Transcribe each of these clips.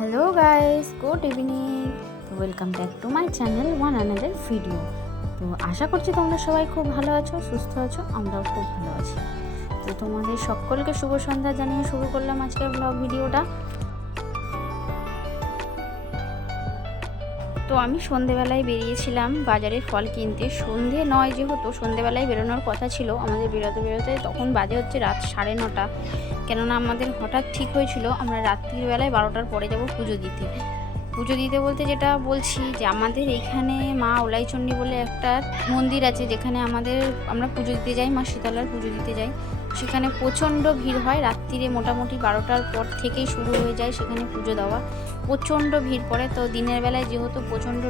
Hello guys, good evening. তো welcome back to my channel one another video. তো আশা করছি তোমরা সবাই খুব ভালো আছো, সুস্থ আছো, আমরাও খুব ভালো আছি। তো তোমাদের সকলকে শুভ সন্ধ্যা জানিয়ে শুরু করলাম আজকের ব্লগ ভিডিওটা। তো আমি সন্ধেবেলায় বেরিয়েছিলাম বাজারে ফল কিনতে। সন্ধে নয়, যেহেতু সন্ধেবেলায় বেরোনোর কথা ছিল আমাদের, বেরোতে বেরোতে তখন বাজে হচ্ছে রাত 9:30। কেননা আমাদের হঠাৎ ঠিক হয়েছিল আমরা রাত্রিবেলায় 12টার পরে যাব পুজো দিতে। পুজো দিতে বলতে যেটা বলছি যে আমাদের এইখানে মা ওলাইচণ্ডী বলে একটা মন্দির আছে, যেখানে আমরা পুজো দিতে যাই, মা শীতলার পুজো দিতে যাই। সেখানে প্রচণ্ড ভিড় হয় রাত্রিরে, মোটামুটি 12টার পর থেকেই শুরু হয়ে যায় সেখানে পুজো দেওয়া। প্রচণ্ড ভিড় পড়ে। তো দিনের বেলায় যেহেতু প্রচণ্ড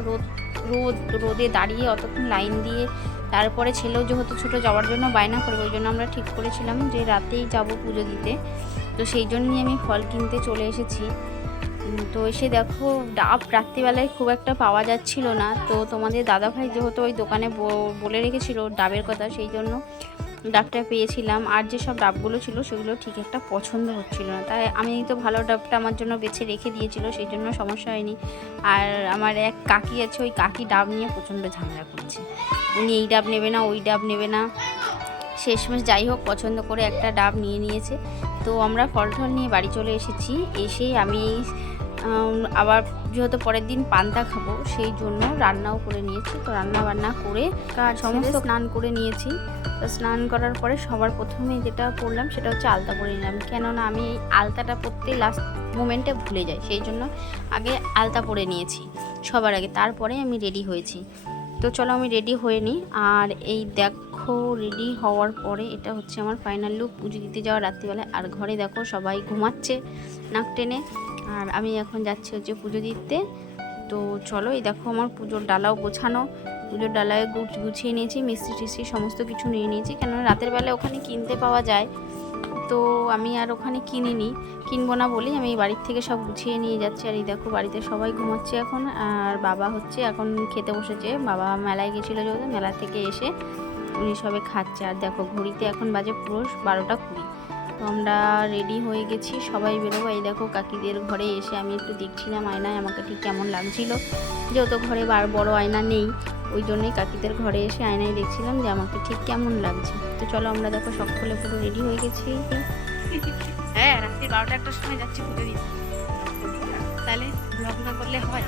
রোদে দাঁড়িয়ে অতক্ষণ লাইন দিয়ে, তারপরে ছেলেও যেহেতু ছোটো যাওয়ার জন্য বায়না করবে, ওই জন্য আমরা ঠিক করেছিলাম যে রাতেই যাব পুজো দিতে। তো সেই জন্যই আমি ফল কিনতে চলে এসেছি। তো এসে দেখো ডাব রাত্রিবেলায় খুব একটা পাওয়া যাচ্ছিল না। তো তোমাদের দাদাভাই যেহেতু ওই দোকানে বলে রেখেছিল ডাবের কথা, সেই জন্য ডাবটা পেয়েছিলাম। আর যেসব ডাবগুলো ছিল সেগুলো ঠিক একটা পছন্দ হচ্ছিল না, তাই আমি তো ভালো ডাবটা আমার জন্য বেছে রেখে দিয়েছিল, সেই জন্য সমস্যা হয়নি। আর আমার এক কাকি আছে, ওই কাকি ডাব নিয়ে প্রচণ্ড ঝামেলা করছে। উনি এই ডাব নেবে না, ওই ডাব নেবে না। শেষমেশ যাই হোক পছন্দ করে একটা ডাব নিয়ে নিয়েছে। তো আমরা ফল টল নিয়ে বাড়ি চলে এসেছি। এসেই আমি আবার যেহেতু পরের দিন পান্তা খাবো, সেই জন্য রান্নাও করে নিয়েছি। তো রান্না বান্না করে সমস্ত স্নান করে নিয়েছি। তো স্নান করার পরে সবার প্রথমে যেটা পরলাম সেটা হচ্ছে আলতা পরে নিলাম। কেননা আমি এই আলতাটা পরতে লাস্ট মোমেন্টে ভুলে যাই, সেই জন্য আগে আলতা পরে নিয়েছি সবার আগে, তারপরে আমি রেডি হয়েছি। তো চলো আমি রেডি হয়ে নিই। আর এই দেখো রেডি হওয়ার পরে এটা হচ্ছে আমার ফাইনাল লুক পুজো দিতে যাওয়ার রাত্রিবেলায়। আর ঘরে দেখো সবাই ঘুমাচ্ছে নাক টেনে, আর আমি এখন যাচ্ছি হচ্ছে পুজো দিতে। তো চলো, এই দেখো আমার পুজোর ডালাও গোছানো, পুজোর ডালায় গুছিয়ে নিয়েছি, মিষ্টি টিষ্টি সমস্ত কিছু নিয়ে নিয়েছি। কেননা রাতের বেলায় ওখানে কিনতে পাওয়া যায়, তো আমি আর ওখানে কিনবো না বলেই আমি বাড়ির থেকে সব গুছিয়ে নিয়ে যাচ্ছি। আর এই দেখো বাড়িতে সবাই ঘুমাচ্ছে এখন, আর বাবা হচ্ছে এখন খেতে বসেছে। বাবা মেলায় গেছিলো, যেহেতু মেলা থেকে এসে উনি সবে খাচ্ছে। আর দেখো ঘড়িতে এখন বাজে পুরো 12টা 20। তো আমরা রেডি হয়ে গেছি, সবাই বেরোবো। এই দেখো কাকিদের ঘরে এসে আমি একটু দেখছিলাম আয়নায় আমাকে ঠিক কেমন লাগছিল, যেহেতু ঘরে বড় আয়না নেই, ওই জন্যই কাকিদের ঘরে এসে আয়নায় দেখছিলাম যে আমাকে ঠিক কেমন লাগছে। তো চলো আমরা দেখো সকলে পুরো রেডি হয়ে গেছি। হ্যাঁ, রাত্রি 12টা-1টার সময় যাচ্ছি পুজো দিতে, তাহলে ব্লগ না করলে হয়?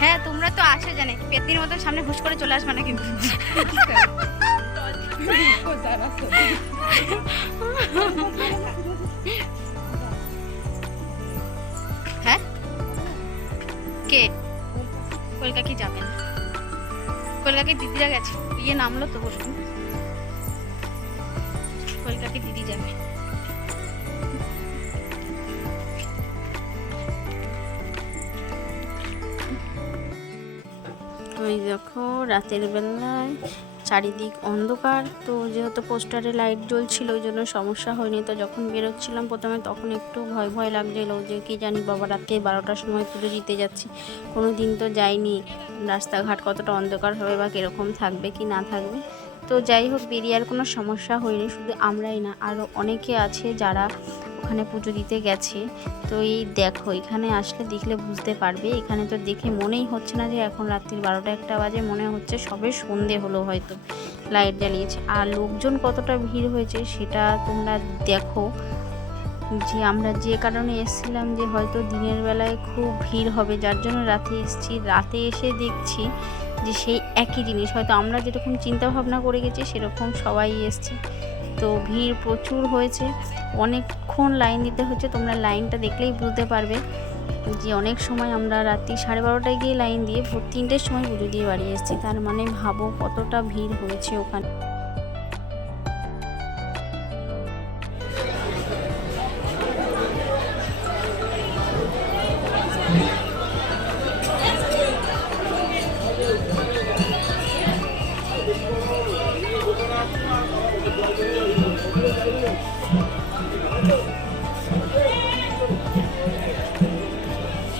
হ্যাঁ, তোমরা তো আসে জানে, পেতনির মতন সামনে হুশ করে চলে আসবে না কিন্তু। হ্যাঁ, কে কলকাতা যাবেন? কলকাতা দিদিরা গেছে, নামলো তো বলুন, কলকাতা দিদি যাবে। ওই দেখো রাতের বেলায় চারিদিক অন্ধকার। তো যেহেতু পোস্টারে লাইট জ্বলছিল ওই জন্য সমস্যা হয়নি। তো যখন বেরোচ্ছিলাম প্রথমে তখন একটু ভয় ভয় লাগছিল যে কি জানি বাবা রাতে 12টার সময় পুজো দিতে যাচ্ছি, কোনো দিন তো যাইনি, রাস্তাঘাট কতটা অন্ধকার হবে বা কীরকম থাকবে কি না থাকবে। তো যাই হোক বেরিয়ে আর কোনো সমস্যা হয়নি, শুধু আমরাই না আরও অনেকে আছে যারা ওখানে পুজো দিতে গেছে। তো এই দেখো এখানে আসলে দেখলে বুঝতে পারবে, এখানে তো দেখে মনেই হচ্ছে না যে এখন রাত্রির 12টা-1টা বাজে, মনে হচ্ছে সবে সন্ধে হলো, হয়তো লাইট জ্বালিয়েছে। আর লোকজন কতটা ভিড় হয়েছে সেটা তোমরা দেখো, যে আমরা যে কারণে এসেছিলাম যে হয়তো দিনের বেলায় খুব ভিড় হবে, যার জন্য রাতে এসেছি। রাতে এসে দেখছি যে সেই একই জিনিস, হয়তো আমরা যেরকম চিন্তা ভাবনা করে গেছি সেরকম সবাই এসছে। তো ভিড় প্রচুর হয়েছে, অনেকক্ষণ লাইন দিতে হচ্ছে, তোমরা লাইনটা দেখলেই বুঝতে পারবে যে অনেক সময় আমরা রাত্রি 12:30টায় গিয়ে লাইন দিয়ে ভোর 3টের সময় পুজো দিয়ে বাড়ি এসেছি। তার মানে ভাবো কতটা ভিড় হয়েছে ওখানে।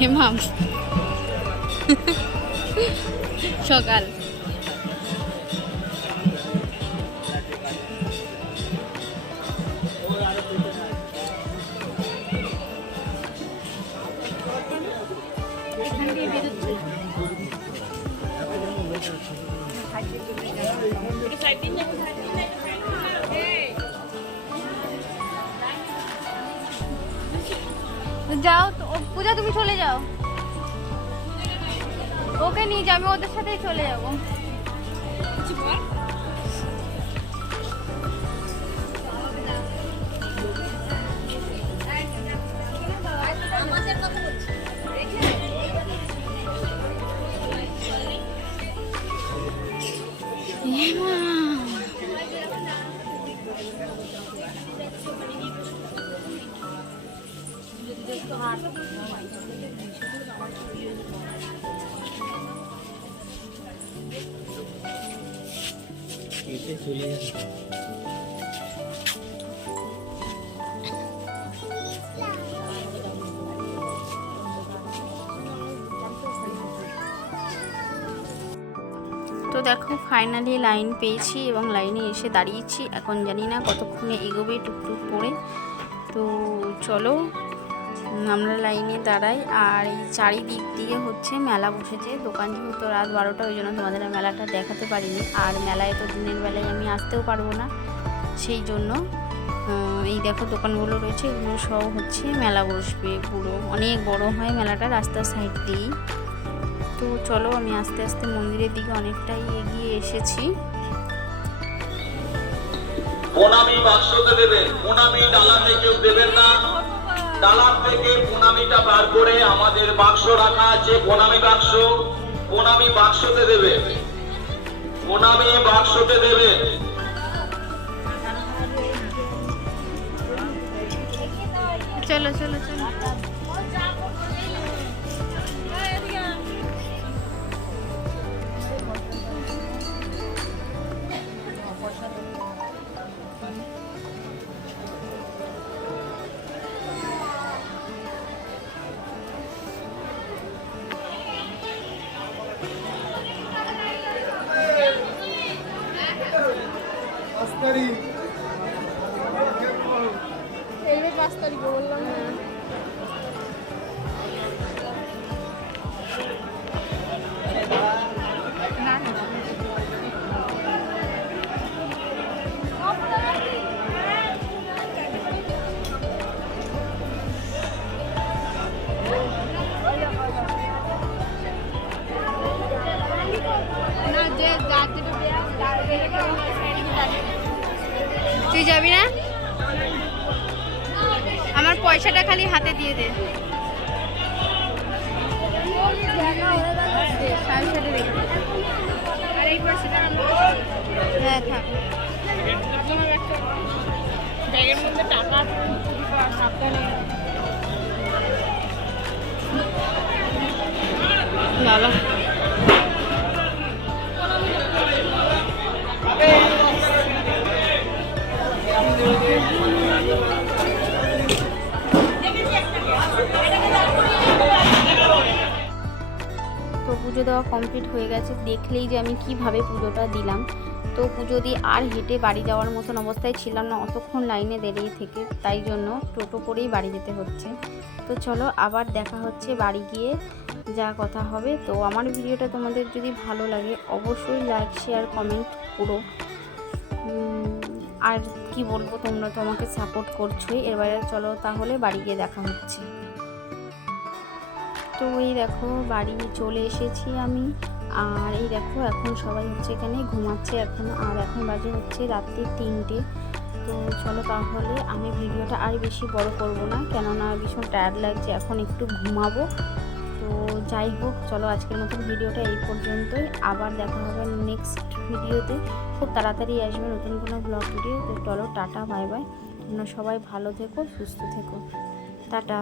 হেমাম সকাল যাও তো পূজা, তুমি চলে যাও, ওকে নিয়ে যাও, আমি ওদের সাথেই চলে যাবো। তো দেখো ফাইনালি লাইন পেয়েছি এবং লাইনে এসে দাঁড়িয়েছি। এখন জানি না কতক্ষণে এগোবে টুকটুক করে। তো চলো আমরা লাইনে দাঁড়াই। আর এই চারিদিক দিয়ে হচ্ছে মেলা বসেছে, দোকান যেহেতু রাত 12টা, ওই জন্য তোমাদের মেলাটা দেখাতে পারিনি। আর মেলায় তো দিনের বেলায় আমি আসতেও পারবো না, সেই জন্য এই দেখো দোকানগুলো রয়েছে, এগুলো সব হচ্ছে মেলা বসবে, পুরো অনেক বড় হয় মেলাটা, রাস্তার সাইড দিয়েই। তো চলো আমি আস্তে আস্তে মন্দিরের দিকে অনেকটাই এগিয়ে এসেছি। প্রণামী বাক্সতে দেবেন, প্রণামী ডালা থেকে দেবেন না, ডালা থেকে প্রণামীটা বার করে আমাদের বাক্স রাখা আছে, প্রণামী বাক্স, প্রণামী বাক্সতে দেবেন, প্রণামী বাক্সতে দেবেন। চলো চলো চলো। এই 5 তারিখ বললাম না। তুই যাবি না? আমার পয়সাটা খালি হাতে দিয়ে দে। হ্যাঁ থাক। ব্যাগের মধ্যে টাকা সাবধানে। বাবা তো পুজো দেওয়া কমপ্লিট হয়ে গেছে, দেখলেই যে আমি কিভাবে পুজোটা দিলাম। তো পুজো দিয়ে আর হেঁটে বাড়ি যাওয়ার মতন অবস্থায় ছিলাম না অতক্ষণ লাইনে দাঁড়িয়ে থেকে, তাই জন্য টোটো করেই বাড়ি যেতে হচ্ছে। তো চলো আবার দেখা হচ্ছে বাড়ি গিয়ে, যা কথা হবে। তো আমার ভিডিওটা তোমাদের যদি ভালো লাগে অবশ্যই লাইক শেয়ার কমেন্ট করো। আর কি বলবো, তোমরা তো আমাকে সাপোর্ট করছোই। এবারে চলো তাহলে বাড়ি গিয়ে দেখা হচ্ছে। তো এই দেখো বাড়ি চলে এসেছি আমি। আর এই দেখো এখন সবাই হচ্ছে এখানে ঘুমাচ্ছে এখন, আর এখন বাজে হচ্ছে রাত্রি 3টে। তো চলো তাহলে আমি ভিডিওটা আর বেশি বড় করব না, কেননা ভীষণ টায়ার্ড লাগছে, এখন একটু ঘুমাবো। তো যাই হোক চলো আজকের মতন ভিডিওটা এই পর্যন্তই। আবার দেখা হবে নেক্সট ভিডিওতে, খুব তাড়াতাড়ি আসবে নতুন কোনো ব্লগ ভিডিও। তো চলো টাটা বাই বাই, তোমরা সবাই ভালো থেকো, সুস্থ থেকো, টাটা।